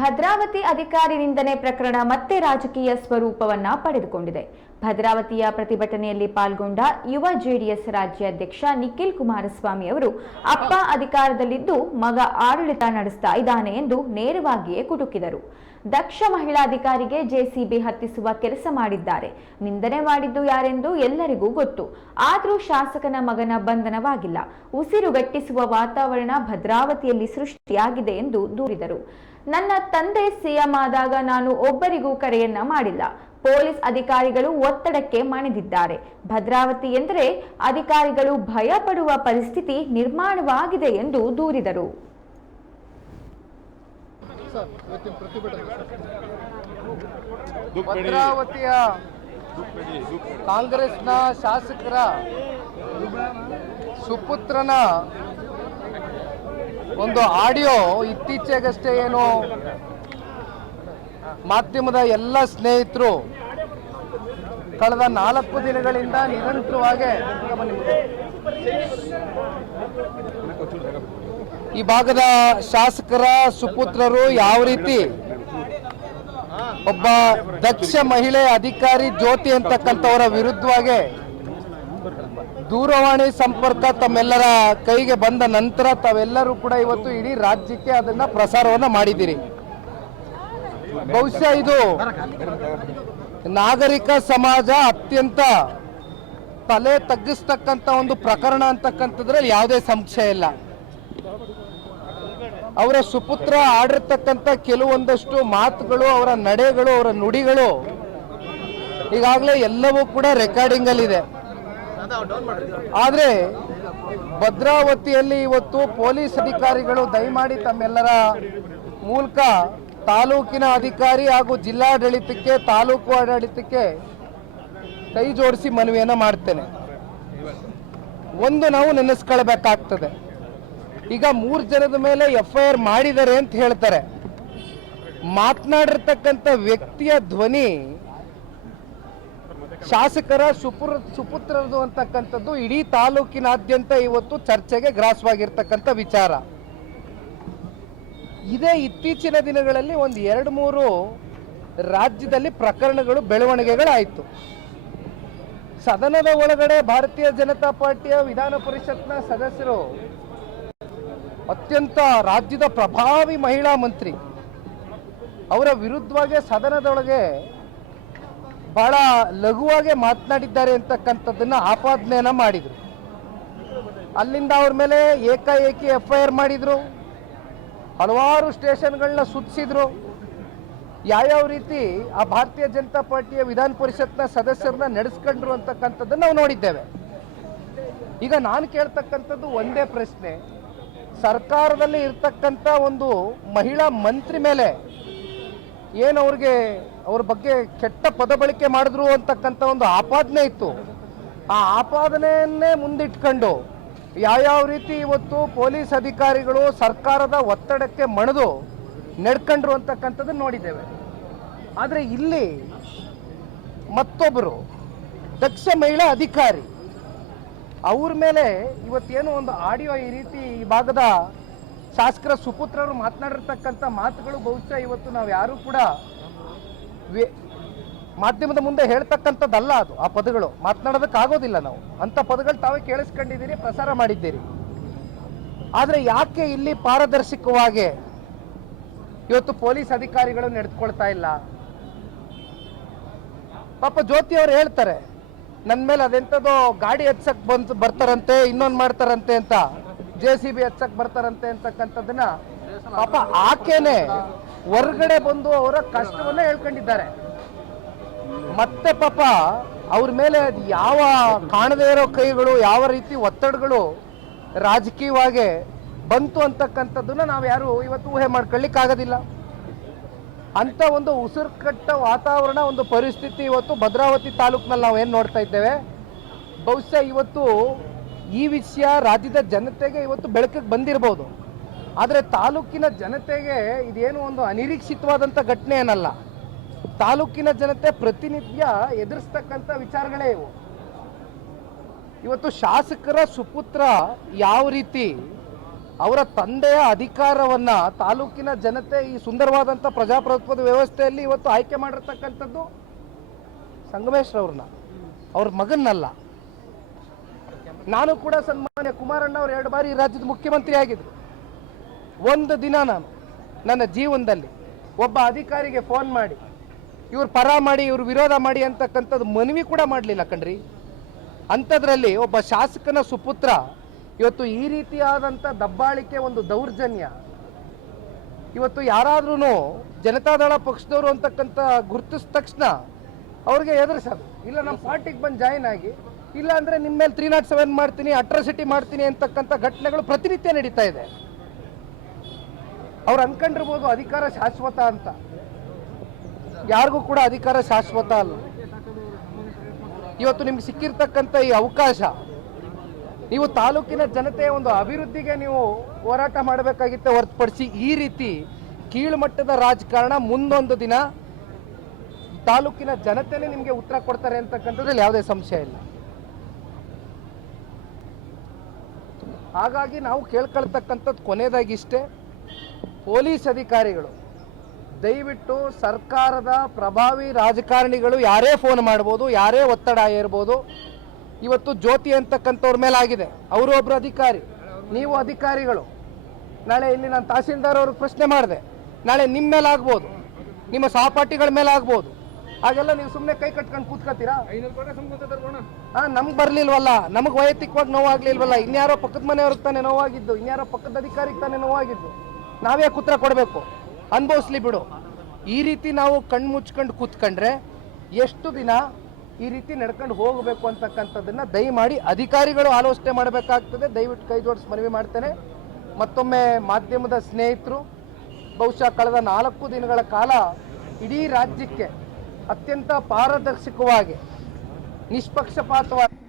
ಭದ್ರಾವತಿ ಅಧಿಕಾರಿ ನಿಂದನೆ ಪ್ರಕರಣ ಮತ್ತೆ ರಾಜಕೀಯ ಸ್ವರೂಪವನ್ನ ಪಡೆದುಕೊಂಡಿದೆ. ಭದ್ರಾವತಿಯ ಪ್ರತಿಭಟನೆಯಲ್ಲಿ ಪಾಲ್ಗೊಂಡ ಯುವ ಜೆಡಿಎಸ್ ರಾಜ್ಯಾಧ್ಯಕ್ಷ ನಿಖಿಲ್ ಕುಮಾರಸ್ವಾಮಿ ಅವರು ಅಪ್ಪ ಅಧಿಕಾರದಲ್ಲಿದ್ದು ಮಗ ಆಡಳಿತ ನಡೆಸ್ತಾ ಇದ್ದಾನೆ ಎಂದು ನೇರವಾಗಿಯೇ ಕುಟುಕಿದರು. ದಕ್ಷ ಮಹಿಳಾಧಿಕಾರಿಗೆ ಜೆಸಿಬಿ ಹತ್ತಿಸುವ ಕೆಲಸ ಮಾಡಿದ್ದಾರೆ. ನಿಂದನೆ ಮಾಡಿದ್ದು ಯಾರೆಂದು ಎಲ್ಲರಿಗೂ ಗೊತ್ತು. ಆದರೂ ಶಾಸಕನ ಮಗನ ಬಂಧನವಾಗಿಲ್ಲ. ಉಸಿರುಗಟ್ಟಿಸುವ ವಾತಾವರಣ ಭದ್ರಾವತಿಯಲ್ಲಿ ಸೃಷ್ಟಿಯಾಗಿದೆ ಎಂದು ದೂರಿದರು. ನನ್ನ ತಂದೆ ಸಿಎಂ ಆದಾಗ ನಾನು ಒಬ್ಬರಿಗೂ ಕರೆಯನ್ನ ಮಾಡಿಲ್ಲ ಪೊಲೀಸ್ ಅಧಿಕಾರಿಗಳು ಒತ್ತಡಕ್ಕೆ ಮಣಿದಿದ್ದಾರೆ ಭದ್ರಾವತಿ ಎಂದರೆ ಅಧಿಕಾರಿಗಳು ಭಯ ಪಡುವ ಪರಿಸ್ಥಿತಿ ನಿರ್ಮಾಣವಾಗಿದೆ ಎಂದು ದೂರಿದರು. ಭದ್ರಾವತಿಯ ಕಾಂಗ್ರೆಸ್ನ ಶಾಸಕರ ಸುಪುತ್ರನ ಒಂದು ಆಡಿಯೋ ಇತ್ತೀಚೆಗಷ್ಟೇ ಏನು ಮಾಧ್ಯಮದ ಎಲ್ಲ ಸ್ನೇಹಿತರು ಕಳೆದ ನಾಲ್ಕು ದಿನಗಳಿಂದ ನಿರಂತರವಾಗಿ ಈ ಭಾಗದ ಶಾಸಕರ, ಸುಪುತ್ರರು ಯಾವ ರೀತಿ ಒಬ್ಬ ದಕ್ಷ ಮಹಿಳೆ ಅಧಿಕಾರಿ ಜ್ಯೋತಿ ಅಂತಕ್ಕಂಥವರ ವಿರುದ್ಧವಾಗಿ ದೂರವಾಣಿ ಸಂಪರ್ಕ ತಮ್ಮೆಲ್ಲರ ಕೈಗೆ ಬಂದ ನಂತರ ತಾವೆಲ್ಲರೂ ಕೂಡ ಇವತ್ತು ಇಡೀ ರಾಜ್ಯಕ್ಕೆ ಅದನ್ನ ಪ್ರಸಾರವನ್ನ ಮಾಡಿದ್ದೀರಿ. ಬಹುಶಃ ಇದು ನಾಗರಿಕ ಸಮಾಜ ಅತ್ಯಂತ ತಲೆ ತಗ್ಗಿಸ್ತಕ್ಕಂತ ಒಂದು ಪ್ರಕರಣ ಅಂತಕ್ಕಂಥದ್ರಲ್ಲಿ ಯಾವುದೇ ಸಂಶಯ ಇಲ್ಲ. ಅವರ ಸುಪುತ್ರ ಆಡಿರ್ತಕ್ಕಂಥ ಕೆಲವೊಂದಷ್ಟು ಮಾತುಗಳು, ಅವರ ನಡೆಗಳು, ಅವರ ನುಡಿಗಳು ಈಗಾಗಲೇ ಎಲ್ಲವೂ ಕೂಡ ರೆಕಾರ್ಡಿಂಗ್ ಇದೆ ಆದ್ರೆ ಭದ್ರಾವತಿಯಲ್ಲಿ ಇವತ್ತು ಪೊಲೀಸ್ ಅಧಿಕಾರಿಗಳು ದಯಮಾಡಿ ತಮ್ಮೆಲ್ಲರ ಮೂಲಕ ತಾಲೂಕಿನ ಅಧಿಕಾರಿ ಹಾಗೂ ಜಿಲ್ಲಾಡಳಿತಕ್ಕೆ, ತಾಲೂಕು ಆಡಳಿತಕ್ಕೆ ಕೈ ಜೋಡಿಸಿ ಮನವಿಯನ್ನು ಮಾಡ್ತೇನೆ. ಒಂದು ನಾವು ನೆನೆಸ್ಕೊಳ್ಬೇಕಾಗ್ತದೆ. ಈಗ ಮೂರು ಜನದ ಮೇಲೆ ಎಫ್ ಐ ಆರ್ ಮಾಡಿದ್ದಾರೆ ಅಂತ ಹೇಳ್ತಾರೆ. ಮಾತನಾಡಿರ್ತಕ್ಕಂಥ ವ್ಯಕ್ತಿಯ ಧ್ವನಿ ಶಾಸಕರ ಸುಪುರ ಸುಪುತ್ರರದು ಅಂತಕ್ಕಂಥದ್ದು ಇಡೀ ತಾಲೂಕಿನಾದ್ಯಂತ ಇವತ್ತು ಚರ್ಚೆಗೆ ಗ್ರಾಸವಾಗಿರ್ತಕ್ಕಂಥ ವಿಚಾರ. ಇದೇ ಇತ್ತೀಚಿನ ದಿನಗಳಲ್ಲಿ ಒಂದು ಎರಡು ಮೂರು ರಾಜ್ಯದಲ್ಲಿ ಪ್ರಕರಣಗಳು, ಬೆಳವಣಿಗೆಗಳಾಯಿತು. ಸದನದ ಒಳಗಡೆ ಭಾರತೀಯ ಜನತಾ ಪಾರ್ಟಿಯ ವಿಧಾನ ಪರಿಷತ್ನ ಸದಸ್ಯರು, ಅತ್ಯಂತ ರಾಜ್ಯದ ಪ್ರಭಾವಿ ಮಹಿಳಾ ಮಂತ್ರಿ, ಅವರ ವಿರುದ್ಧವಾಗಿ ಸದನದೊಳಗೆ ಬಹಳ ಲಘುವಾಗೆ ಮಾತನಾಡಿದ್ದಾರೆ ಅಂತಕ್ಕಂಥದ್ದನ್ನ ಆಪಾದನೆಯನ್ನ ಮಾಡಿದ್ರು. ಅಲ್ಲಿಂದ ಅವ್ರ ಮೇಲೆ ಏಕಾಏಕಿ ಎಫ್ ಐ ಆರ್ ಮಾಡಿದರು. ಹಲವಾರು ಸ್ಟೇಷನ್ಗಳನ್ನ ಸುತ್ತಿಸಿದ್ರು. ಯಾವ್ಯಾವ ರೀತಿ ಆ ಭಾರತೀಯ ಜನತಾ ಪಾರ್ಟಿಯ ವಿಧಾನ ಪರಿಷತ್ನ ಸದಸ್ಯರನ್ನ ನಡೆಸ್ಕೊಂಡ್ರು ಅಂತಕ್ಕಂಥದ್ದನ್ನ ನಾವು ನೋಡಿದ್ದೇವೆ. ಈಗ ನಾನು ಕೇಳ್ತಕ್ಕಂಥದ್ದು ಒಂದೇ ಪ್ರಶ್ನೆ. ಸರ್ಕಾರದಲ್ಲಿ ಇರ್ತಕ್ಕಂಥ ಒಂದು ಮಹಿಳಾ ಮಂತ್ರಿ ಮೇಲೆ ಏನು ಅವ್ರಿಗೆ ಅವ್ರ ಬಗ್ಗೆ ಕೆಟ್ಟ ಪದ ಬಳಕೆ ಮಾಡಿದ್ರು ಅಂತಕ್ಕಂಥ ಒಂದು ಆಪಾದನೆ ಇತ್ತು. ಆ ಆಪಾದನೆಯನ್ನೇ ಮುಂದಿಟ್ಕೊಂಡು ಯಾವ್ಯಾವ ರೀತಿ ಇವತ್ತು ಪೊಲೀಸ್ ಅಧಿಕಾರಿಗಳು ಸರ್ಕಾರದ ಒತ್ತಡಕ್ಕೆ ಮಣಿದು, ನಡ್ಕೊಂಡ್ರು ಅಂತಕ್ಕಂಥದ್ದು ನೋಡಿದ್ದೇವೆ. ಆದರೆ ಇಲ್ಲಿ ಮತ್ತೊಬ್ಬರು ದಕ್ಷ ಮಹಿಳಾ ಅಧಿಕಾರಿ, ಅವ್ರ ಮೇಲೆ ಇವತ್ತೇನು ಒಂದು ಆಡಿಯೋ ಈ ರೀತಿ ಈ ಭಾಗದ ಶಾಸಕರ ಸುಪುತ್ರರು ಮಾತನಾಡಿರ್ತಕ್ಕಂಥ ಮಾತುಗಳು ಬಹುಶಃ ಇವತ್ತು ನಾವು ಯಾರು ಕೂಡ ಮಾಧ್ಯಮದ ಮುಂದೆ ಹೇಳ್ತಕ್ಕಂಥದ್ದಲ್ಲ ಅದು, ಆ ಪದಗಳು. ಮಾತನಾಡೋದಕ್ಕಾಗೋದಿಲ್ಲ ನಾವು. ಅಂಥ ಪದಗಳು ತಾವೇ ಕೇಳಿಸ್ಕೊಂಡಿದ್ದೀರಿ, ಪ್ರಸಾರ ಮಾಡಿದ್ದೀರಿ. ಆದರೆ ಯಾಕೆ ಇಲ್ಲಿ ಪಾರದರ್ಶಕವಾಗಿ ಇವತ್ತು ಪೊಲೀಸ್ ಅಧಿಕಾರಿಗಳು ನಡೆದುಕೊಳ್ತಾ ಇಲ್ಲ? ಪಾಪ ಜ್ಯೋತಿ ಅವ್ರು ಹೇಳ್ತಾರೆ ನನ್ನ ಮೇಲೆ ಅದೆಂಥದೋ ಗಾಡಿ ಹಚ್ಚಕ್ಕೆ ಬಂದು ಬರ್ತಾರಂತೆ, ಇನ್ನೊಂದು ಮಾಡ್ತಾರಂತೆ ಅಂತ. ಜೆ ಸಿ ಬಿ ಹಚ್ಚಕ್ ಬರ್ತಾರಂತೆ ಅಂತಕ್ಕಂಥದ್ದನ್ನ ಪಾಪ ಆಕೆನೆ ಹೊರ್ಗಡೆ ಬಂದು ಅವರ ಕಷ್ಟವನ್ನ ಹೇಳ್ಕೊಂಡಿದ್ದಾರೆ. ಮತ್ತೆ ಪಾಪ ಅವ್ರ ಮೇಲೆ ಯಾವ ಕಾಣದೇ ಇರೋ ಕೈಗಳು, ಯಾವ ರೀತಿ ಒತ್ತಡಗಳು ರಾಜಕೀಯವಾಗಿ ಬಂತು ಅಂತಕ್ಕಂಥದ್ದನ್ನ ನಾವು ಯಾರು ಇವತ್ತು ಊಹೆ ಮಾಡ್ಕೊಳ್ಲಿಕ್ಕೆ ಆಗೋದಿಲ್ಲ ಅಂತ ಒಂದು ಉಸಿರು ಕಟ್ಟ ವಾತಾವರಣ, ಒಂದು ಪರಿಸ್ಥಿತಿ ಇವತ್ತು ಭದ್ರಾವತಿ ತಾಲೂಕಿನಲ್ಲಿ ನಾವು ಏನು ನೋಡ್ತಾ ಇದ್ದೇವೆ? ಬಹುಶಃ ಇವತ್ತು ಈ ವಿಷಯ ರಾಜ್ಯದ ಜನತೆಗೆ ಇವತ್ತು ಬೆಳಕಿಗೆ ಬಂದಿರಬಹುದು ಆದರೆ ತಾಲೂಕಿನ ಜನತೆಗೆ ಇದೇನು ಒಂದು ಅನಿರೀಕ್ಷಿತವಾದಂಥ ಘಟನೆ ಏನಲ್ಲ. ತಾಲೂಕಿನ ಜನತೆ ಪ್ರತಿನಿತ್ಯ ಎದುರಿಸ್ತಕ್ಕಂಥ ವಿಚಾರಗಳೇ ಇವು. ಇವತ್ತು ಶಾಸಕರ ಸುಪುತ್ರ ಯಾವ ರೀತಿ ಅವರ ತಂದೆಯ ಅಧಿಕಾರವನ್ನ ತಾಲೂಕಿನ ಜನತೆ ಈ ಸುಂದರವಾದಂಥ ಪ್ರಜಾಪ್ರಭುತ್ವದ ವ್ಯವಸ್ಥೆಯಲ್ಲಿ ಇವತ್ತು ಆಯ್ಕೆ ಮಾಡಿರ್ತಕ್ಕಂಥದ್ದು ಸಂಗಮೇಶ್ವರ ಅವ್ರನ್ನ ಅವ್ರ ಮಗನ್ನಲ್ಲ. ನಾನು ಕೂಡ ಸನ್ಮಾನ್ಯ ಕುಮಾರಣ್ಣ ಅವರು ಎರಡು ಬಾರಿ ರಾಜ್ಯದ ಮುಖ್ಯಮಂತ್ರಿ ಆಗಿದ್ರು. ಒಂದು ದಿನ ನಾನು ನನ್ನ ಜೀವನದಲ್ಲಿ ಒಬ್ಬ ಅಧಿಕಾರಿಗೆ ಫೋನ್ ಮಾಡಿ, ಇವ್ರು ಪರ ಮಾಡಿ, ಇವ್ರು ವಿರೋಧ ಮಾಡಿ ಅಂತಕ್ಕಂಥದ್ದು ಮನವಿ ಕೂಡ ಮಾಡಲಿಲ್ಲ ಕಣ್ರಿ. ಅಂಥದ್ರಲ್ಲಿ ಒಬ್ಬ ಶಾಸಕನ ಸುಪುತ್ರ ಇವತ್ತು ಈ ರೀತಿಯಾದಂಥ ದಬ್ಬಾಳಿಕೆ ಒಂದು ದೌರ್ಜನ್ಯ. ಇವತ್ತು ಯಾರಾದ್ರೂ ಜನತಾದಳ ಪಕ್ಷದವರು ಅಂತಕ್ಕಂಥ ಗುರುತಿಸಿದ ತಕ್ಷಣ ಅವ್ರಿಗೆ ಎದುರಿಸೋದು. ಇಲ್ಲ, ನಮ್ಮ ಪಾರ್ಟಿಗೆ ಬಂದು ಜಾಯಿನ್ ಆಗಿ ಇಲ್ಲ ಅಂದರೆ ನಿಮ್ಮ ಮೇಲೆ ತ್ರೀ ನಾಟ್ ಸೆವೆನ್ ಮಾಡ್ತೀನಿ ಅಟ್ರಾಸಿಟಿ ಮಾಡ್ತೀನಿ ಅಂತಕ್ಕಂಥ ಘಟನೆಗಳು ಪ್ರತಿನಿತ್ಯ ನಡೀತಾ ಇದೆ. ಅವ್ರು ಅನ್ಕೊಂಡಿರ್ಬೋದು ಅಧಿಕಾರ ಶಾಶ್ವತ ಅಂತ. ಯಾರಿಗೂ ಕೂಡ ಅಧಿಕಾರ ಶಾಶ್ವತ ಅಲ್ಲ. ಇವತ್ತು ನಿಮ್ಗೆ ಸಿಕ್ಕಿರ್ತಕ್ಕಂಥ ಈ ಅವಕಾಶ, ನೀವು ತಾಲೂಕಿನ ಜನತೆಯ ಒಂದು ಅಭಿವೃದ್ಧಿಗೆ ನೀವು ಹೋರಾಟ ಮಾಡಬೇಕಾಗಿತ್ತೆ ಹೊರತುಪಡಿಸಿ ಈ ರೀತಿ ಕೀಳುಮಟ್ಟದ ರಾಜಕಾರಣ ಮುಂದೊಂದು ದಿನ ತಾಲೂಕಿನ ಜನತೆನೇ ನಿಮಗೆ ಉತ್ತರ ಕೊಡ್ತಾರೆ ಅಂತಕ್ಕಂಥದ್ರಲ್ಲಿ ಯಾವುದೇ ಸಂಶಯ ಇಲ್ಲ. ಹಾಗಾಗಿ ನಾವು ಕೇಳ್ಕೊಳ್ತಕ್ಕಂಥದ್ದು ಕೊನೆಯದಾಗಿ ಇಷ್ಟೇ. ಪೊಲೀಸ್ ಅಧಿಕಾರಿಗಳು, ದಯವಿಟ್ಟು ಸರ್ಕಾರದ ಪ್ರಭಾವಿ ರಾಜಕಾರಣಿಗಳು ಯಾರೇ ಫೋನ್ ಮಾಡ್ಬೋದು, ಯಾರೇ ಒತ್ತಡ ಇರ್ಬೋದು ಇವತ್ತು ಜ್ಯೋತಿ ಅಂತಕ್ಕಂಥವ್ರ ಮೇಲೆ ಆಗಿದೆ ಅವರು ಒಬ್ಬರು ಅಧಿಕಾರಿ, ನೀವು ಅಧಿಕಾರಿಗಳು. ನಾಳೆ ಇಲ್ಲಿ ನಾನು ತಹಸೀಲ್ದಾರ್ ಅವ್ರಿಗೆ ಪ್ರಶ್ನೆ ಮಾಡಿದೆ. ನಾಳೆ ನಿಮ್ಮ ಮೇಲೆ ಆಗ್ಬೋದು ನಿಮ್ಮ ಸಹಪಾಠಿಗಳ ಮೇಲೆ ಆಗ್ಬೋದು ಹಾಗೆಲ್ಲ ನೀವು ಸುಮ್ಮನೆ ಕೈ ಕಟ್ಕೊಂಡು ಕೂತ್ಕೋತೀರಾ? ಹಾ ನಮ್ಗೆ ಬರ್ಲಿಲ್ವಲ್ಲ? ನಮಗೆ ವೈಯಕ್ತಿಕವಾಗಿ ನೋವಾಗ್ಲಿಲ್ವಲ್ಲ? ಇನ್ಯಾರೋ ಪಕ್ಕದ ಮನೆಯವ್ರಿಗೆ ತಾನೇ ನೋವಾಗಿದ್ದು ಇನ್ಯಾರೋ ಪಕ್ಕದ ಅಧಿಕಾರಿಗೆ ತಾನೇ ನೋವಾಗಿದ್ದು. ನಾವೇ ಕುತ್ರ ಕೊಡಬೇಕು. ಅನುಭವಿಸ್ಲಿ ಬಿಡು. ಈ ರೀತಿ ನಾವು ಕಣ್ಣು ಮುಚ್ಕೊಂಡು ಕೂತ್ಕೊಂಡ್ರೆ ಎಷ್ಟು ದಿನ ಈ ರೀತಿ ನಡ್ಕೊಂಡು ಹೋಗಬೇಕು ಅಂತಕ್ಕಂಥದ್ದನ್ನು ದಯಮಾಡಿ ಅಧಿಕಾರಿಗಳು ಆಲೋಚನೆ ಮಾಡಬೇಕಾಗ್ತದೆ. ದಯವಿಟ್ಟು ಕೈ ಜೋಡಿಸಿ ಮನವಿ ಮಾಡ್ತೇನೆ. ಮತ್ತೊಮ್ಮೆ ಮಾಧ್ಯಮದ ಸ್ನೇಹಿತರು ಬಹುಶಃ ಕಳೆದ ನಾಲ್ಕು ದಿನಗಳ ಕಾಲ ಇಡೀ ರಾಜ್ಯಕ್ಕೆ ಅತ್ಯಂತ ಪಾರದರ್ಶಕವಾಗಿ ನಿಷ್ಪಕ್ಷಪಾತವಾಗಿ